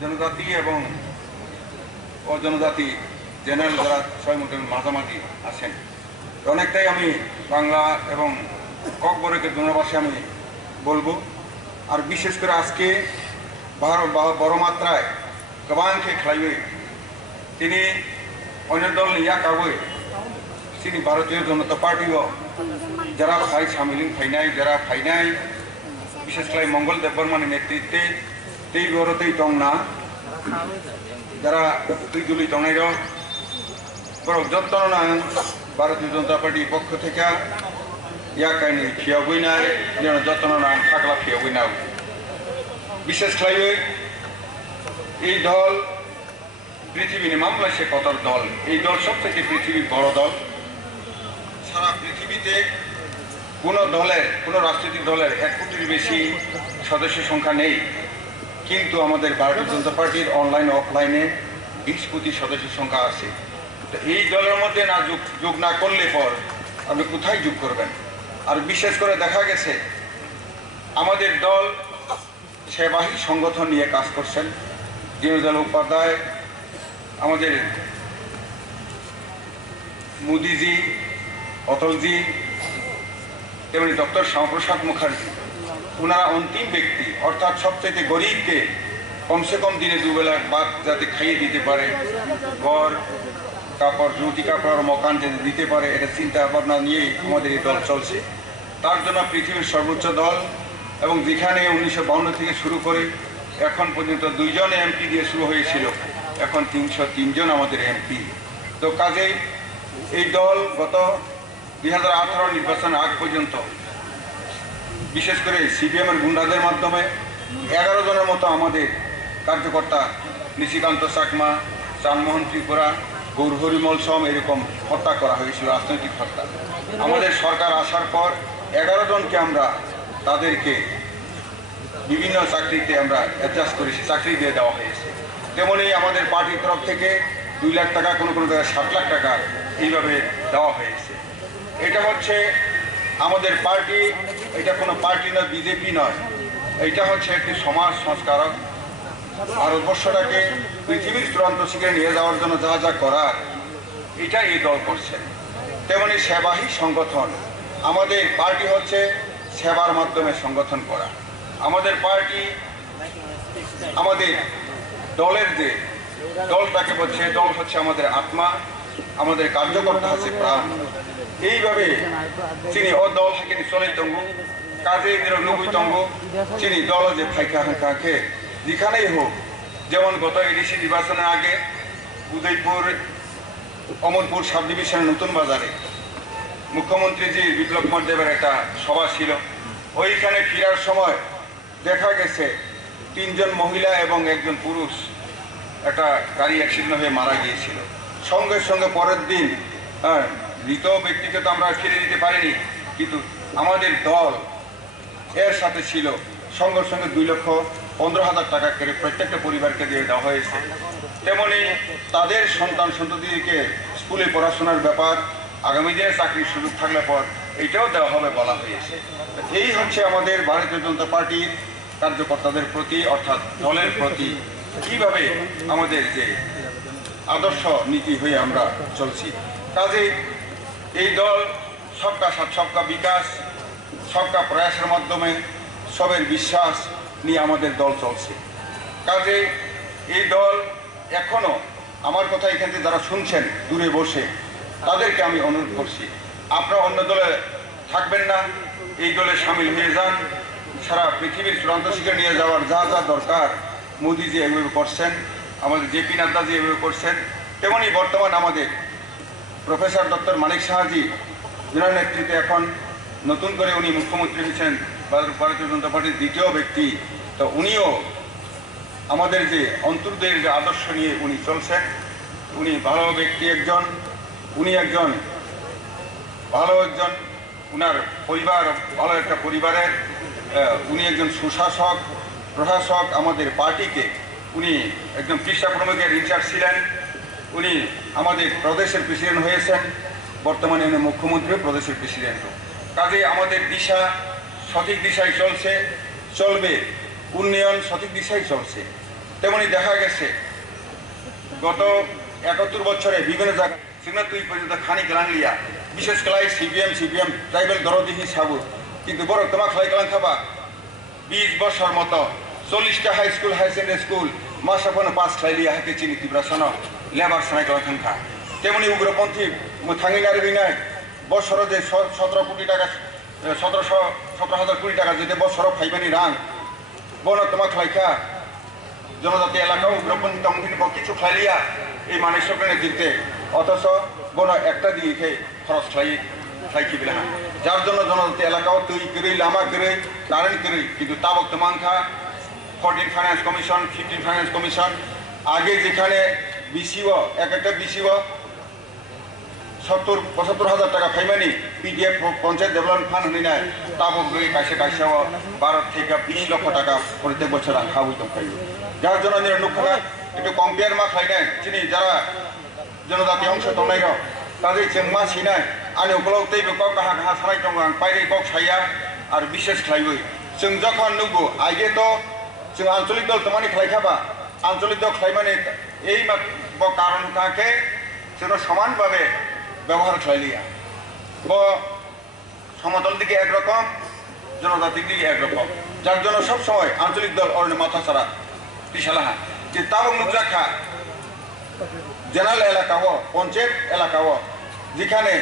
জনজাতি এবং অজনজাতি জেনারেল যারা স্বয়ং মাঝামাঝি আছেন, অনেকটাই আমি বাংলা এবং ককবরকের জনভাষায় আমি বলবো। আর বিশেষ করে আজকে বড় মাত্রায় গবাংকে খ্লাই তিনি অন্য দল নিয়া কাবই তিনি ভারতীয় জনতা পার্টিও যারা খাই সামিলিং ফাইনাই যারা ফাইনাই বিশেষ করে মঙ্গল দেববর্মানি নেতৃত্বে তেই বড়তেই টং না যারা তুই দুলি টংনাই বড় যত্ন না ভারতীয় জনতা পার্টির পক্ষ থেকে ইয়া কাহিনী খেয়াবই নাই যেন যত্ন না থাকলা খেয়াবই না। বিশেষ করে এই দল পৃথিবীর মামলা সে কতর দল, এই দল সব থেকে পৃথিবীর বড় দল। সারা পৃথিবীতে কোনো দলের কোনো রাজনৈতিক দলের 1 কোটির বেশি সদস্য সংখ্যা নেই, কিন্তু আমাদের ভারতীয় জনতা পার্টির অনলাইন অফলাইনে 20 কোটি সদস্য সংখ্যা আছে। তো এই দলের মধ্যে না যোগ না করলে পর আপনি কোথায় যোগ করবেন? আর বিশেষ করে দেখা গেছে আমাদের দল সেবাহী সংগঠন নিয়ে কাজ করছেন। দীনদয়াল উপাধ্যায়, আমাদের মোদিজি, অটলজি, তেমনি ডক্টর শ্যামাপ্রসাদ মুখার্জি, ওনারা অন্তিম ব্যক্তি, অর্থাৎ সবচেয়ে গরিবকে কমসে কম দিনে দুবেলা ভাত যাতে খাইয়ে দিতে পারে, ঘর কাপড় রুটি কাপড় মকান যাতে দিতে পারে, এটা চিন্তা ভাবনা নিয়েই আমাদের এই দল চলছে। তার জন্য পৃথিবীর সর্বোচ্চ দল, এবং যেখানে 1952 থেকে শুরু করে এখন পর্যন্ত 2 জন এমপি দিয়ে শুরু হয়েছিল, এখন 303 জন আমাদের এমপি। তো কাজেই এই দল গত 2018 নির্বাচন আগ পর্যন্ত বিশেষ করে সিপিএমের গুন্ডাদের মাধ্যমে 11 জনের মতো আমাদের কার্যকর্তা নিশিকান্ত চাকমা, চানমোহন ত্রিপুরা, গৌরহরিমল সম এরকম হত্যা করা হয়েছিল, রাজনৈতিক হত্যা। আমাদের সরকার আসার পর 11 জনকে আমরা তাদেরকে বিভিন্ন চাকরিতে আমরা অ্যাডজাস্ট করেছি, চাকরি দিয়ে দেওয়া হয়েছে। তেমনি আমাদের পার্টির তরফ থেকে 2 লাখ টাকা, কোনো কোনো জায়গায় 7 লাখ টাকা এইভাবে দেওয়া হয়েছে। এটা হচ্ছে আমাদের পার্টি, এটা কোনো পার্টি নয়, বিজেপি নয়, এটা হচ্ছে একটি সমাজ সংস্কারক। ভারতবর্ষটাকে পৃথিবীর চূড়ান্ত শিখরে নিয়ে যাওয়ার জন্য যা যা করার এটা এই দল করছে। তেমনি সেবাহী সংগঠন, আমাদের পার্টি হচ্ছে সেবার মাধ্যমে সংগঠন করা। আমাদের পার্টি আমাদের দলের যে দলটাকে বলছে, দল হচ্ছে আমাদের আত্মা, আমাদের কার্যকর্তা হচ্ছে প্রাণ। এইভাবে চিনি ও দল থেকে চলে তঙ্গ কাজে নবী তঙ্গ চিনি দল যে ফাইকা হাঁকে যেখানেই হোক। যেমন গত এডিসি নির্বাচনের আগে উদয়পুর অমরপুর সাব ডিভিশনের নতুন বাজারে মুখ্যমন্ত্রী জি বিপ্লব কুমার দেবের একটা সভা ছিল। ওইখানে ফেরার সময় দেখা গেছে 3 জন মহিলা এবং 1 জন পুরুষ একটা গাড়ি অ্যাক্সিডেন্ট হয়ে মারা গিয়েছিল। সঙ্গে সঙ্গে পরের দিন মৃত ব্যক্তিকে তো আমরা ফিরে দিতে পারিনি, কিন্তু আমাদের দল এর সাথে ছিল। সঙ্গে সঙ্গে 2,15,000 টাকা করে প্রত্যেকটা পরিবারকে দিয়ে দেওয়া হয়েছে। তেমনি তাদের সন্তান সন্ততিকে স্কুলে পড়াশোনার ব্যাপার, আগামী দিনে চাকরির সুযোগ থাকলে পর এটাও দেওয়া হবে বলা হয়েছে। এই হচ্ছে আমাদের ভারতীয় জনতা পার্টির কার্যকর্তাদের প্রতি, অর্থাৎ দলের প্রতি কিভাবে আমাদের যে আদর্শ নীতি হয়ে আমরা চলছি। কাজে এই দল সবকা সাথ সবকা বিকাশ, সবকা প্রয়াসের মাধ্যমে সবের বিশ্বাস নিয়ে আমাদের দল চলছে। কাজে এই দল এখনো আমার কথা এখান থেকে যারা শুনছেন দূরে বসে, তাদেরকে আমি অনুরোধ করছি, আপনারা অন্য দলে থাকবেন না, এই দলে সামিল হয়ে যান। সারা পৃথিবীর চূড়ান্ত শিখরে নিয়ে যাওয়ার যা যা দরকার মোদিজি এভাবে করছেন, আমাদের জেপি নাড্ডাজি এভাবে করছেন। তেমনি বর্তমান আমাদের প্রফেসর ডক্টর মানিক সাহাজি যার নেতৃত্বে এখন নতুন করে উনি মুখ্যমন্ত্রী হয়েছেন, ভারতীয় জনতা পার্টির 2য় ব্যক্তি। তো উনিও আমাদের যে অন্তর্দের যে আদর্শ নিয়ে উনি চলছেন, উনি ভালো ব্যক্তি একজন, উনি একজন ভালো একজন, উনার পরিবার ভালো একটা পরিবারের, উনি একজন সুশাসক প্রশাসক। আমাদের পার্টিকে উনি একজন পৃষ্ঠা প্রমুখের ইনচার্জ ছিলেন, উনি আমাদের প্রদেশের প্রেসিডেন্ট হয়েছেন, বর্তমানে উনি মুখ্যমন্ত্রী প্রদেশের প্রেসিডেন্টও। কাজে আমাদের দিশা সঠিক দিশায় চলছে, চলবে, উন্নয়ন সঠিক দিশায় চলছে। তেমনি দেখা গেছে গত 71 বছরে বিভিন্ন জায়গায় সিগনা তুই পর্যন্ত খানি গ্রানলিয়া বিশেষ কলাই সিপিএম ট্রাইবেল দরদি হিসাব কিন্তু বড় তোমার খাই গেলাম খাবা 20 বছর মতো 40টা high school high secondary school মাসাফোনো পাস খাইলিয়া হাতে চিনি তীব্রা সন লেবার সানাই গেলা খানখা তেমনি উগ্রপন্থী থাঙিনার বিনায় বছর যে 17 কোটি টাকা 17,000 কোটি টাকা যেতে বছর ফাইবানি রাং বন তোমার খাইখা জনজাতি এলাকাও উগ্রপন্থী তংহিনী কিছু খাইলিয়া এই মানুষ সরকারের দিতে অথচ বন একটা দিকে খরচ খাইকি বিলা যার জন্য জনজাতি এলাকাও তুই করে লামা করে কারেন্ট করে কিন্তু তাবক তোমাংখা 14 ফাইন্যান্স কমিশন 15 ফাইন্যান্স কমিশন আগে যেখানে বিসিও একটা বিসিও 70-75,000 টাকা ফাইমানি পিডিএফ পঞ্চায়েত ডেভেলপমেন্ট ফান্ড হই না তাবক কাছে 12 থেকে 20 লক্ষ টাকা প্রত্যেক বছর খাওয়াই দরকার যার জন্য নুকরা একটু কম্পেয়ার মা খাই নাই চিনি যারা জনজাতি অংশ দনাই তাদের চেংমা সিনাই আনি ওগুলো তৈব কক কাহা কাহা সারাই দङ आं বাইরে কক সাইয়া আর বিশেষ খাইবই जों যখন নুগো আগে তো जों আঞ্চলিক দল তোমানি খাইখাবা আঞ্চলিক দল খাইমানে এই কারণ কাকে যেন সমানভাবে ব্যবহার খাইলিয়া ব সমতল দিকে একরকম জনজাতির দিকে একরকম যার জন্য সবসময় আঞ্চলিক দল অরণ্য মাথা ছাড়া পিছালাহা যে তাবক নুকজাখা জেনারেল এলাকাও পঞ্চায়েত এলাকাও যেখানে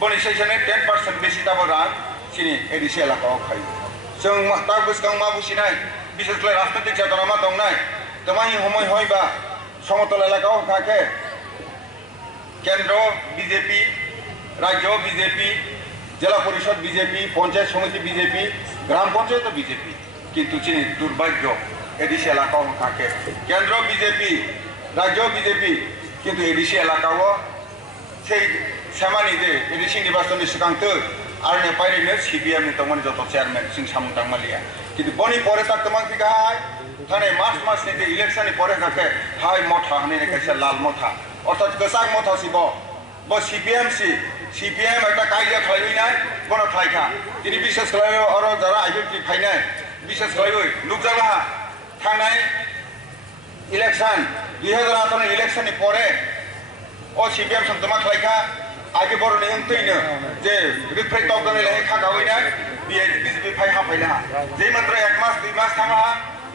বনি সেখানে 10% বেশি তাবো রাং চিনি এডিসি এলাকাও খাই जों তার গোসকাং মা বুঝিনাই বিশেষ করে রাজনৈতিক চেতনা মা দংনাই তোমাই সময় হয় বা সমতল এলাকাও থাকে কেন্দ্র বিজেপি রাজ্য বিজেপি জেলা পরিষদ বিজেপি পঞ্চায়েত সমিতি বিজেপি গ্রাম পঞ্চায়েত বিজেপি কিন্তু চিনি দুর্ভাগ্য এডিসি এলাকাও থাকে কেন্দ্র বিজেপি রাজ্য বিজেপি কিন্তু এডিসি এলাকাও সেই সেমানি যে এডিসি নির্বাচনের সিদ্ধান্ত আর নেপাইরিनो সিপিএম नि तंगमani যত চেয়ারম্যান সিং সামং টাংমালিয়া কিন্তু বনি পরে তাক তমাং ফিগাই থানে মাস নিতে ইলেকশননি পরে থাকে হাই মথা হানি নেকাইছে লাল মথা অর্থাৎ গোসাং মথা সিব ব সিপিএম একটা কাইজা খাইবই নাই বন খাইখা তিনি বিশেষ করে আর যারা আইপিপি ফাইনাই বিশেষ করে নুকজালা থানাই ইলেকশন 2018 ইলেকশননি পরে ও সিপিএম সন্তমা খাইখা আগে বড় নিয়ম তৈন যে রিফ্রেক তকদনে লেহে খা গাওইনা বিজেপি ফাই হাফাইলা যে মাত্র 1 মাস 2 মাস থামা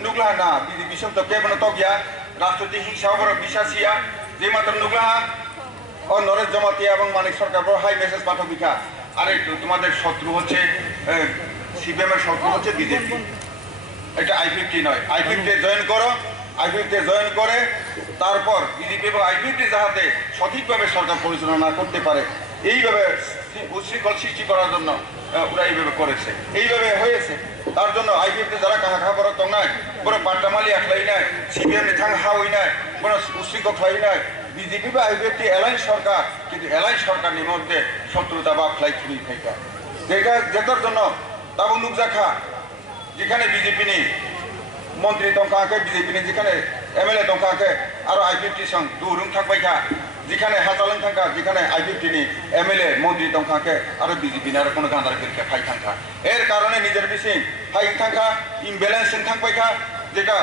নুকলা না বিজেপি সন্ত কেবন তকিয়া রাষ্ট্রপতি হিংসা বড় বিশ্বাসিয়া যে মাত্র নুকলা ও নরেশ জমাতিয়া এবং মানিক সরকার বড় হাই মেসেজ পাঠক বিখা আরে তোমাদের শত্রু হচ্ছে সিপিএম এর শত্রু হচ্ছে বিজেপি এটা আইপিপি নয় আইপিপি জয়েন করো আইপিপিতে জয়েন করে তারপর বিজেপি এবং আইপিপি যাতে সঠিকভাবে সরকার পরিচালনা করতে পারে এইভাবে উচ্ছৃঙ্খল সৃষ্টি করার জন্য ওরা এইভাবে করেছে এইভাবে হয়েছে তার জন্য আইপিপিতে যারা কাহা কাহা বড় তং নাই বড় পাল্টামালি আখলাই নাই সিপিএম থাং হাওই নাই বড় উচ্ছৃঙ্খল খাই নাই বিজেপি বা আইপিপি এলাইন সরকার কিন্তু এলাইন সরকারের মধ্যে শত্রুতা বা ফ্লাই খুবই খাইতা যেটার জন্য তাবু নুকজাখা যেখানে বিজেপি নেই মন্ত্রী দংখাকে বিজেপি যেখানে এমএলএ দংখাকে আর আইপিপি সং দুরুং থাকবাইখা যেখানে হাতালং থাকা যেখানে আইপিপি নি এমএলএ মন্ত্রী দংখাকে আর বিজেপি আর কোনো গান্ধার গেলকে ফাই থাকা এর কারণে নিজের বিসিং ফাই থাকা ইমব্যালেন্স থাকবাইখা যেটা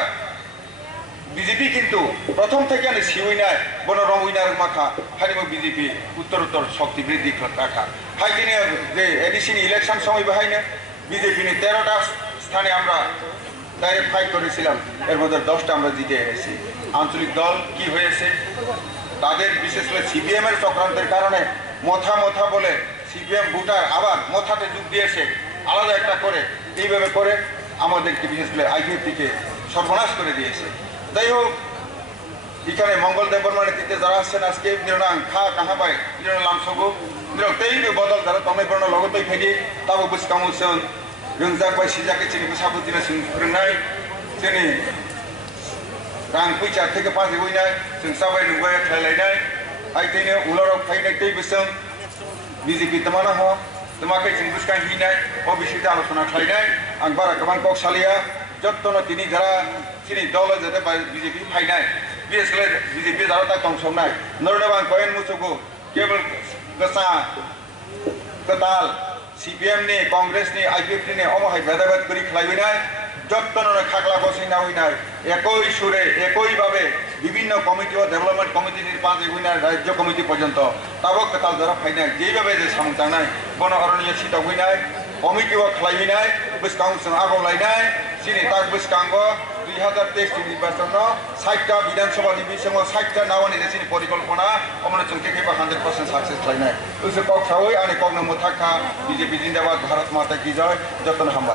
বিজেপি কিন্তু প্রথম থেকে আমি সিউই নাই বন রঙইনার মাথা হারিম বিজেপি উত্তর শক্তি বৃদ্ধি রাখা হাই দিনে যে এডিসি ইলেকশন সময় বাহাইনে বিজেপি 13টা স্থানে আমরা ডাইরেক্ট ফাইট করেছিলাম এর মধ্যে 10টা আমরা জিতে এনেছি আঞ্চলিক দল কি হয়েছে তাদের বিশেষ করে সিপিএম এর চক্রান্তের কারণে মথা বলে সিপিএম ভোটার আবার মথাতে যোগ দিয়েছে আলাদা একটা করে এইভাবে করে আমাদেরকে বিশেষ করে আইপিএফটিকে সর্বনাশ করে দিয়েছে যাই হোক এখানে মঙ্গল দেববর্মার নেতৃত্বে যারা আসছেন আজকে নিরনাং খা কাহা পাই নিরনাম সবু নিরতেই বদল যারা তমে বর্ণ লগতই ফেদি তাবো বুঝকামুসন রংজাক বাই সিজাকে চিনি বিসাবুদ্দিনে फोरोंनाय जोंनि रां फैसा থেকে পাঁচে হইনাय जों साबाय नुबाय खालायनाय आइदैनो उलाराव फायनाय दै बोसों बिजेपि तमाना ह तमाके जों बुसकां हिनाय ओ बिसित आलोचना खालायनाय आं बारा गोबां कक सालिया जत्तनो तिनि जारा तिनि दल जेते बिजेपि फायनाय बिएसएल बिजेपि जारा ता तंसमनाय नरनबां कयेन मुसुगु केवल गसा कताल सीपीएम ने कांग्रेस ने आईपीएफ ने अमहाय भेदाभेद करी खालायनाय যত্ন খাগলা বসি না হই নাই একই সুরে একইভাবে বিভিন্ন কমিটি ও ডেভেলপমেন্ট কমিটি নির্বাচন হইনাই রাজ্য কমিটি পর্যন্ত তাবক তাল ধরা ফাইনাই যেভাবে যে সামংতাंनाय বন অরণ্য সিট হইনাই কমিটি ও খ্লাই হইনাই বসকাং আগো লাইনাই সিনি তাক বসকাंग 2023 নির্বাচন 60টা বিধানসভা নির্বাচন 60টা নাওয়ানি দেশিনি পরিকল্পনা অমনে চলকে কেবা 100% সাকসেস লাইনাই ওসে কক সাওই আনি কক নমো থাকা বিজেপি জিন্দাবাদ ভারত মাতা কি জয় যতন হামলা